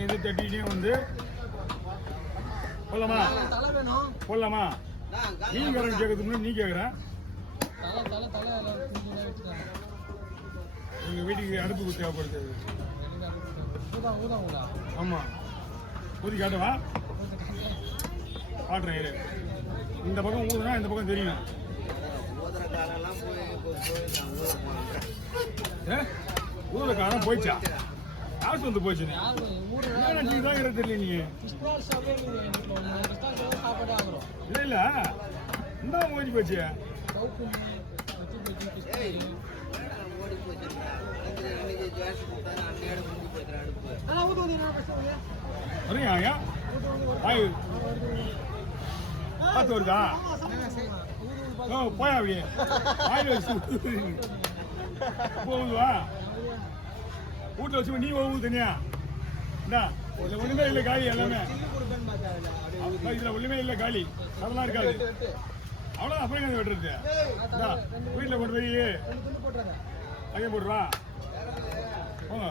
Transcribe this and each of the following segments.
இங்கேருந்து தட்டிக்கிட்டே வந்து போடலாமா போடலாமா? நீ கேட்கறதுக்கு முன்னாடி நீ கேட்குறேன். எங்கள் வீட்டுக்கு அடுப்பு தேவைப்படுது. ஆமாம் ஊதி காட்டவா? காட்டுறேன். இந்த பக்கம் ஊதுனா இந்த பக்கம் தெரியும். ஊரில் காரம் போயிடுச்சா? காசு வந்து போச்சு. நீ தான் தெரியல. நீ இல்லை இல்லை இந்த ஓடி போச்சு. வரையா பார்த்து வருதா? போயா அப்படியே வாயில் வச்சு போகுதுவா? வீட்டில் வச்சு நீ போகுது தனியா? இந்தா ஒன்றுமே இல்லை காலி. எல்லாமே இதில் ஒன்றுமே இல்லை காலி. அதெல்லாம் இருக்காது. அவ்வளோ அப்புறம் வெட்டுறது. வீட்டில் கொண்டு போய் பையன் போடுறா போங்க.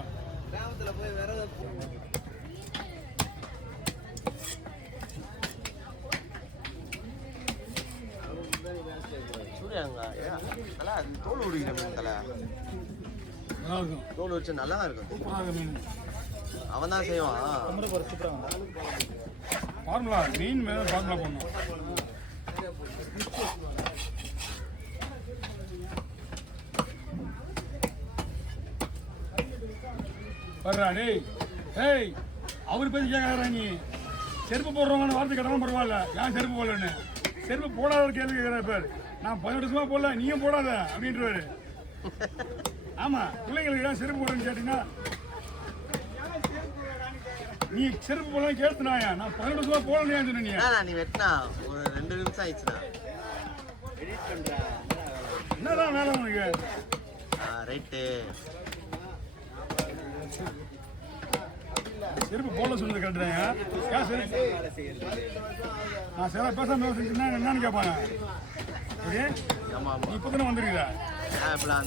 சூர்யாங்க நல்லா தோல் உரிக்கிற மீன் தலை. தோல் உரிச்சு நல்லா தான் இருக்கும். அவன் தான் செய்வான். ஃபார்முலா மீன் மேலே ஃபார்முலா பண்ணும். வர்றா டேய். ஏய் அவர் பேசி கேட்கறா. நீ செருப்பு போடுறவங்க வார்த்தை கேட்டாலும் பரவாயில்ல. ஏன் செருப்பு போடலன்னு? செருப்பு போடாத கேள்வி கேட்குற பேர். நான் 18 வருஷமா போடல, நீயும் போடாத அப்படின்றவாரு. ஆமா பிள்ளைங்களுக்கு ஏன் செருப்பு போடுறேன்னு கேட்டீங்கன்னா நீ செருப்பு போடலாம் கேட்டுனாயா? நான் 18 வருஷமா போடலையா சொன்னீங்க. நீ வெட்டினா ஒரு 2 நிமிஷம் ஆயிடுச்சுனா என்னதான் வேலை உனக்கு? ரைட்டு. செருப்பு போட சொன்னது கட்டுறேங்க. நான் சில பேசாம என்னன்னு கேட்பாங்க. இப்போ தானே வந்துருக்குதா?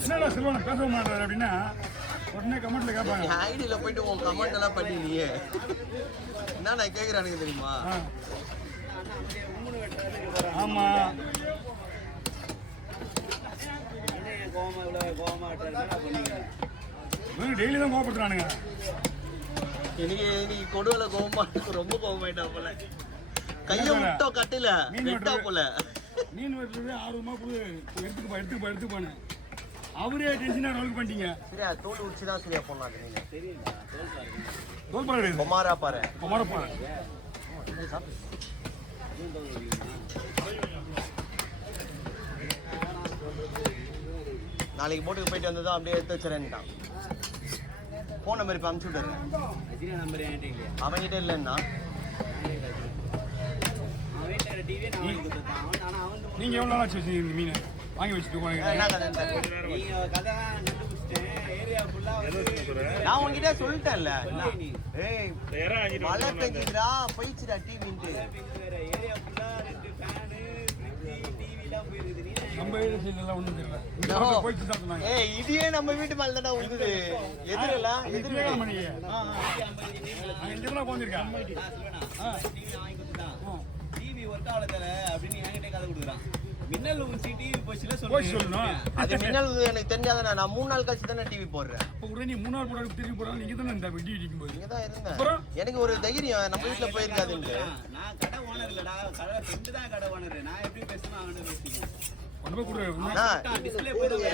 என்னடா செல்வனை பேச மாட்டாரு அப்படின்னா உடனே கமெண்ட்ல கேட்பாங்க. ஐடியில போயிட்டு உன் கமெண்ட் எல்லாம் பண்ணி நீயே என்ன நான் கேட்குறானுங்க தெரியுமா? ஆமா டெய்லி தான் கோவப்படுறானுங்க. இன்னைக்கு கொடுவல கோவமாட்டு ரொம்ப கோவமாயிட்டா போல. கையை விட்டோ கட்டில வெட்டா போல. மீன் வெட்டுறது ஆர்வமா எடுத்துப்பானு அவரே டென்ஷனா ரோல் பண்ணிட்டீங்க. சரியா தோல் உரிச்சு தான் சரியா போடலாம். நீங்க தோல் பாரு குமாரா பாரு. நாளைக்கு போட்டுக்கு போயிட்டு வந்ததும் அப்படியே எடுத்து வச்சுறேன்ட்டான். ஃபோன் நம்பர் இப்போ அனுப்பிச்சு விட்டுறேன். அவன்கிட்ட இல்லைன்னா நீங்க எவ்வளோ நாள் வச்சுருக்கீங்க மீன் வாங்கி வச்சுட்டு நான் உங்ககிட்ட சொல்லிட்டேன்ல. மழை பெஞ்சுடா போயிடுச்சுடா டிவின்ட்டு. இதே நம்ம வீட்டு மேல தானே உழுது. எதிரெல்லாம் டிவி ஒர்க் ஆகல தல அப்படின்னு என்கிட்ட கதை கொடுக்குறான். மின்னல் ஊசி டிவி போச்சுல சொல்லணும். அது மின்னல் எனக்கு தெரிஞ்சாதானே. நான் 3 நாள் கழிச்சு தானே டிவி போடுறேன். அப்ப கூட நீ 3 நாள் போட திரும்பி போறாங்க. நீங்க தானே இந்த டிவி இருக்கும்போது நீங்க தான் இருந்தேன். எனக்கு ஒரு தைரியம் நம்ம வீட்டுல போயிருக்காதுன்னு. நான் கடை ஓனர் இல்லடா, கடை ஃப்ரெண்ட் தான் கடை ஓனர். நான் எப்படி பேசுவேன் அவனே பேசுறேன்.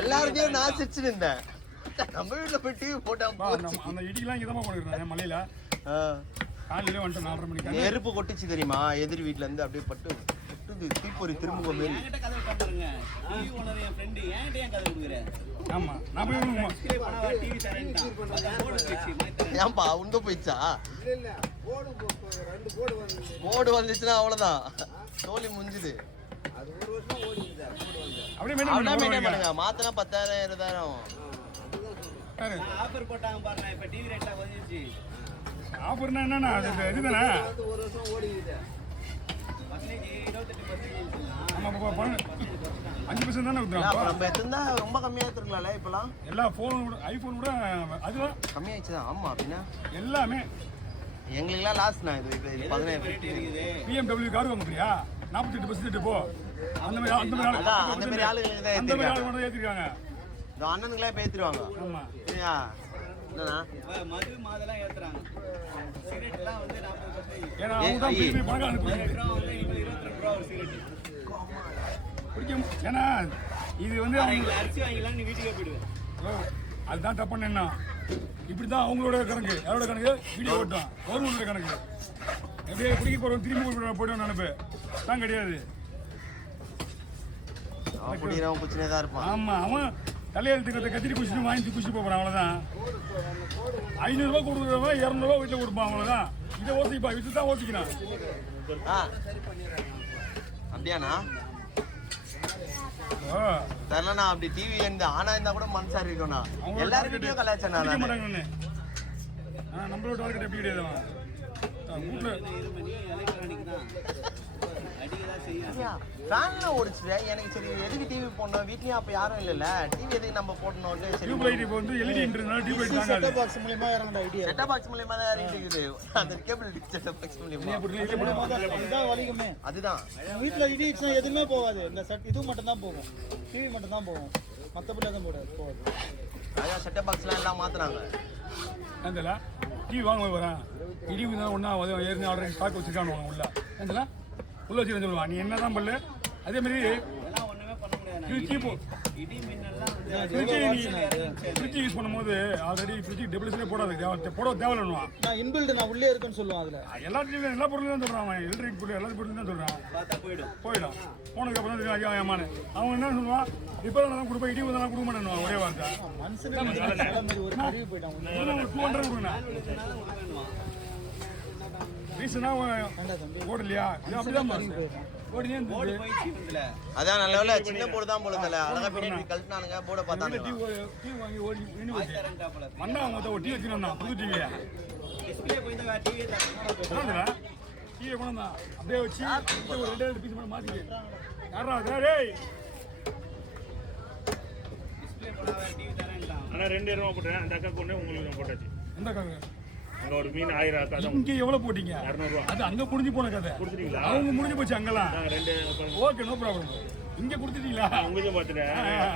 எல்லாருக்கும் நான் சிரிச்சுட்டு இருந்தேன். நம்ம வீட்டுல போய் டிவி போட்டா அந்த இடிக்கெல்லாம் இங்கதான் போடுறேன் மலையில. காலையில வந்துட்டு 4:30 மணிக்கு நெருப்பு கொட்டிச்சு தெரியுமா? எதிர் வீட்டுல இருந்து அப்படியே பட்டு தீப்பொறி திரும்ப மேல். ஏன்பா உண்டு போயிடுச்சா? போர்டு வந்துச்சுன்னா அவ்வளவுதான், தோலி முடிஞ்சுது. மாத்தினா 10,000 20,000 ஆஃபர் போட்டாங்க பாருங்க. இப்ப டிவி ரேட்ல வந்துச்சு. ஆஃபர்னா என்னன்னா அது இதுதானே. ரொம்ப கம்மியா எடுத்துருக்கலாம்ல இப்பெல்லாம். எல்லா போன் ஐபோன் கூட அதுவா கம்மியாயிடுச்சுதான். ஆமா அப்படின்னா எல்லாமே எங்களுக்குலாம் லாஸ்ண்ணா இது 17 இருக்குது. BMW கார் வாங்க போறியா 48% போ அந்த மாதிரி அந்த மாதிரி ஆளுங்களுக்கு தான் அந்த மாதிரி ஏற்றிருக்காங்க. ஆளு கொண்டு ஏத்திருக்காங்க. இந்த அண்ணனுங்களே பேத்துருவாங்க. ஆமா சரியா என்னண்ணா மது மாதெல்லாம் ஏத்துறாங்க. சிகரெட்லாம் வந்து 40%. ஏன்னா அவங்க தான் பெரிய பணக்காரங்க அனுப்புறாங்க. 10 ரூபா வந்து இனிமேல் 22 ரூபா ஒரு சிகரெட். பிடிக்கும் ஏன்னா இது வந்து அரை கிலோ அரிசி வாங்கிக்கலாம் நீ வீட்டுக்கே போயிடுவேன். அதுதான் தப்புன்னு என்ன இப்படிதான் அவங்களோட கணக்கு யாரோட கணக்கு வீடியோ ஓட்டும் கவர்மெண்டோட கணக்கு எப்படியே பிடிக்க போறோம் திரும்பி போயிடுவோம் நினைப்பு தான் கிடையாது. அவன் குடிக்கிறவன் குச்சினே தான் இருப்பான். ஆமா அவன் தலையெழுத்துக்கிறத கத்திரி குச்சிட்டு வாங்கி குச்சி போறான் அவ்வளவுதான். 500 ரூபாய் கொடுக்குறவன் 200 ரூபாய் வீட்டுல கொடுப்பான் அவ்வளவுதான். இதை ஓசிப்பா வித்து தான் ஓசிக்கிறான். அப்படியாண்ணா ஓ தெரியலண்ணா அப்படி டிவி இருந்து ஆனா இருந்தா கூட மனசா இருக்கும்ண்ணா. எல்லாருக்கிட்டையும் கலாச்சாரம் பிடிக்க மாட்டாங்கன்னு நம்மளோட டார்கெட் எப்படி கிடையாது வீட்டுல எலக்ட்ரானிக் தான் அடிக்கதான் செய்யும். ஃபேன்ல ஓடிச்சுல எனக்கு சரி எதுக்கு டிவி போடணும் வீட்லயும் அப்ப யாரும் இல்லைல்ல டிவி எதுக்கு நம்ம போடணும்னு சரி டியூப் லைட் இப்போ வந்து எல்இடின்றதுனால டியூப் லைட் தாங்காது. செட்டப் பாக்ஸ் மூலமா இறங்குற ஐடியா செட்டப் பாக்ஸ் மூலமா தான் இறங்கிட்டு இருக்குது அந்த கேபிள் செட்டப் பாக்ஸ் மூலமா இதுதான் வலிக்குமே. அதுதான் வீட்டுல இடிச்சுனா எதுவுமே போகாது. இந்த செட் இது மட்டும் தான் போகும், டிவி மட்டும் தான் போகும், மற்றபடி எதுவும் போகாது. அதான் செட்டப் பாக்ஸ்லாம் எல்லாம் மாத்துறாங்க. ஏந்தல டிவி வாங்க வரேன் இடிவு தான் ஒன்றா ஏற்கனவே ஆல்ரெடி ஸ்டாக் வச்சுருக்கானு உள்ள ஏந்தல உள்ள வச்சு சொல்லுவான் நீ என்ன தான் பண்ணல அதே மாதிரி அதெல்லாம் ஒண்ணுமே பண்ண முடியாது. கீப்போ இடி மின்னல்லாம் வந்து ஃப்ரிட்ஜ் யூஸ் பண்ணும்போது ஆல்ரெடி ஃப்ரிட்ஜ் டெபிலிஷனே போட தேவையில்லைன்னுவான். நான் இன்பில்ட் நான் உள்ளே இருக்குன்னு சொல்லுவேன். அதுல எல்லாத்துலையும் எல்லா பொருளும் தான் சொல்கிறான் அவன் எலக்ட்ரிக் பொருள் எல்லா பொருளும் தான் சொல்கிறான். பார்த்தா போயிடும். போயிடும் போனதுக்கப்புறம் தான் தெரியும் ஐயா ஏமானு அவன் என்ன சொல்லுவான் இப்போ தான் கொடுப்பேன் இடி தான் கொடுக்க மாட்டேன் ஒரே வார்த்தை மனுஷனுக்கு ஒரு கருவி போயிட்டான். 200 கொடுங்க ரீசனா ஓடலையா இது அப்படிதான் ஓடினே போர்டு போயிடுச்சு இதுல. அதான் நல்ல வேலை சின்ன போர்டு தான் போல தெரியல அழகா பின்னாடி கழட்டினானுங்க போர்டை பார்த்தானுங்க. டிவி வாங்கி ஓடி நின்று போச்சு தரேன்டாப்புல. மண்ணா மொத்தம் ஒரு டிவி வச்சுருந்தான் புது டிவியை டிஸ்பிளே போய் தான் டிவி தரேன். டிவியை கொண்டு வந்தான் அப்படியே வச்சு ஒரு 2 பீஸ் மட்டும் மாற்றிட்டு யாரா டேய் டிஸ்பிளே போனா டிவி தரேன்டான். ஆனால் 2000 போட்டேன் அந்த அக்கா கொண்டு உங்களுக்கு நான் போட்டாச்சு. எந்த கதை அங்கே ஒரு மீன் 1000 அக்கா தான் இங்க எவ்வளவு போட்டீங்க 200 ரூபா அது அங்க முடிஞ்சு போன கதை கொடுத்துட்டீங்களா? அவங்க முடிஞ்சு போச்சு அங்கெல்லாம் நாங்கள் 2 ஓகே நோ ப்ராப்ளம் இங்க கொடுத்துட்டீங்களா உங்களுக்கு பார்த்துட்டேன்.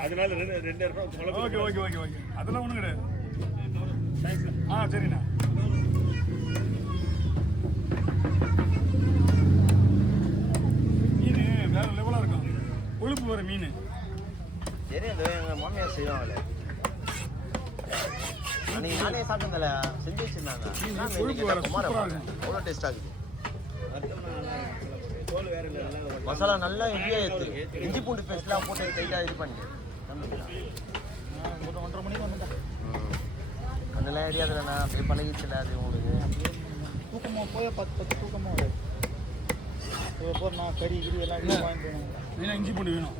அதனால 2000 ரூபா சொல்ல ஓகே ஓகே ஓகே ஓகே அதெல்லாம் ஒண்ணும் கிடையாது சரிண்ணா மீன் வேற லெவலா இருக்கும் கொழுப்பு வர மீன் சரி அது எங்க மாமியார் செய்வாங்களே அன்னைக்கு நானே சாப்பிட்டதில்ல செஞ்சு வச்சிருந்தாங்க. கொழுப்பு வேற சூப்பரா இருக்கும் அவ்வளோ டேஸ்ட் ஆகுது. தோல் வேற இல்ல நல்லா மசாலா நல்லா ஹெவியா ஏற்று இஞ்சி பூண்டு பேஸ்ட்லாம் போட்டு டைட்டாக இது பண்ணி ஒரு 1:30 மணிக்கு வந்துட்டேன். அதெல்லாம் ஏரியாதுலண்ணா அப்படியே பழகிச்சுல அது உங்களுக்கு தூக்கமாக போய் 10 தூக்கமாக வராது. இப்போ நான் கறி கிரி எல்லாம் வாங்கிட்டு மெயினாக இஞ்சி பூண்டு வேணும்